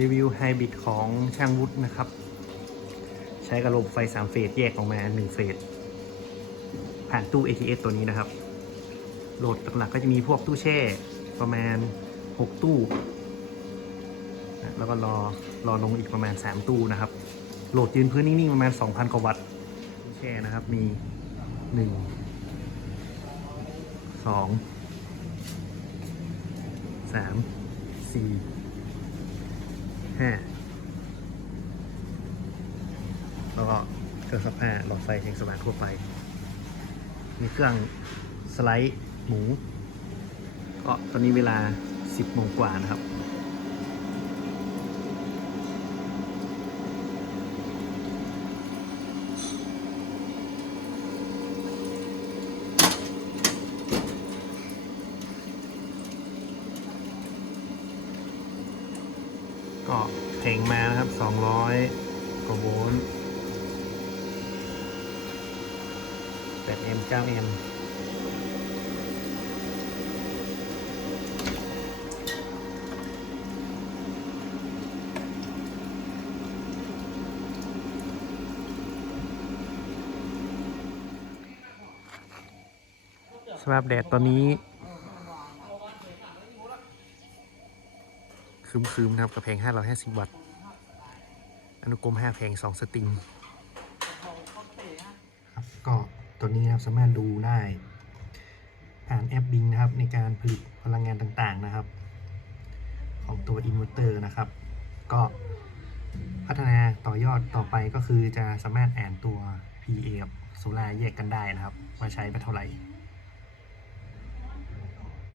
รีวิวไฮบริดของช่างวุฒินะครับ ใช้กระบบไฟ 3 เฟสแยกออกมา 1 เฟส ผ่านตู้ ATS ตัวนี้นะครับ โหลดหลักๆก็จะมีพวกตู้แช่ประมาณ 6 ตู้ แล้วก็รอรอลงอีกประมาณ 3 ตู้นะครับ โหลดยืนพื้นนิ่งๆ ประมาณ 2,000 กว่าวัตต์ตู้แช่นะครับมี 1 2 3 4 แล้วก็เครื่องซักผ้าหลอดไฟแสงสว่างทั่วไป มีเครื่องสไลด์หมู ก็ตอนนี้เวลา 10โมงกว่านะครับ ก็เพลงมานะครับ200กว่าโวลต์8 m 9 m สภาพแดดตอนนี้ คืมๆนะครับกับเพลง550วัตต์อนุกรม5เพง2สตริงครับก็ตัวนี้นะครับสามารถดูได้ผ่านแอปบิงนะครับในการผลิตพลังงานต่างๆนะครับ ของตัวอินเวอร์เตอร์นะครับ ก็พัฒนาต่อยอดต่อไปก็คือจะสามารถอ่านตัว PA โซลาแยกกันได้นะครับ ว่าใช้ไปเท่าไหร่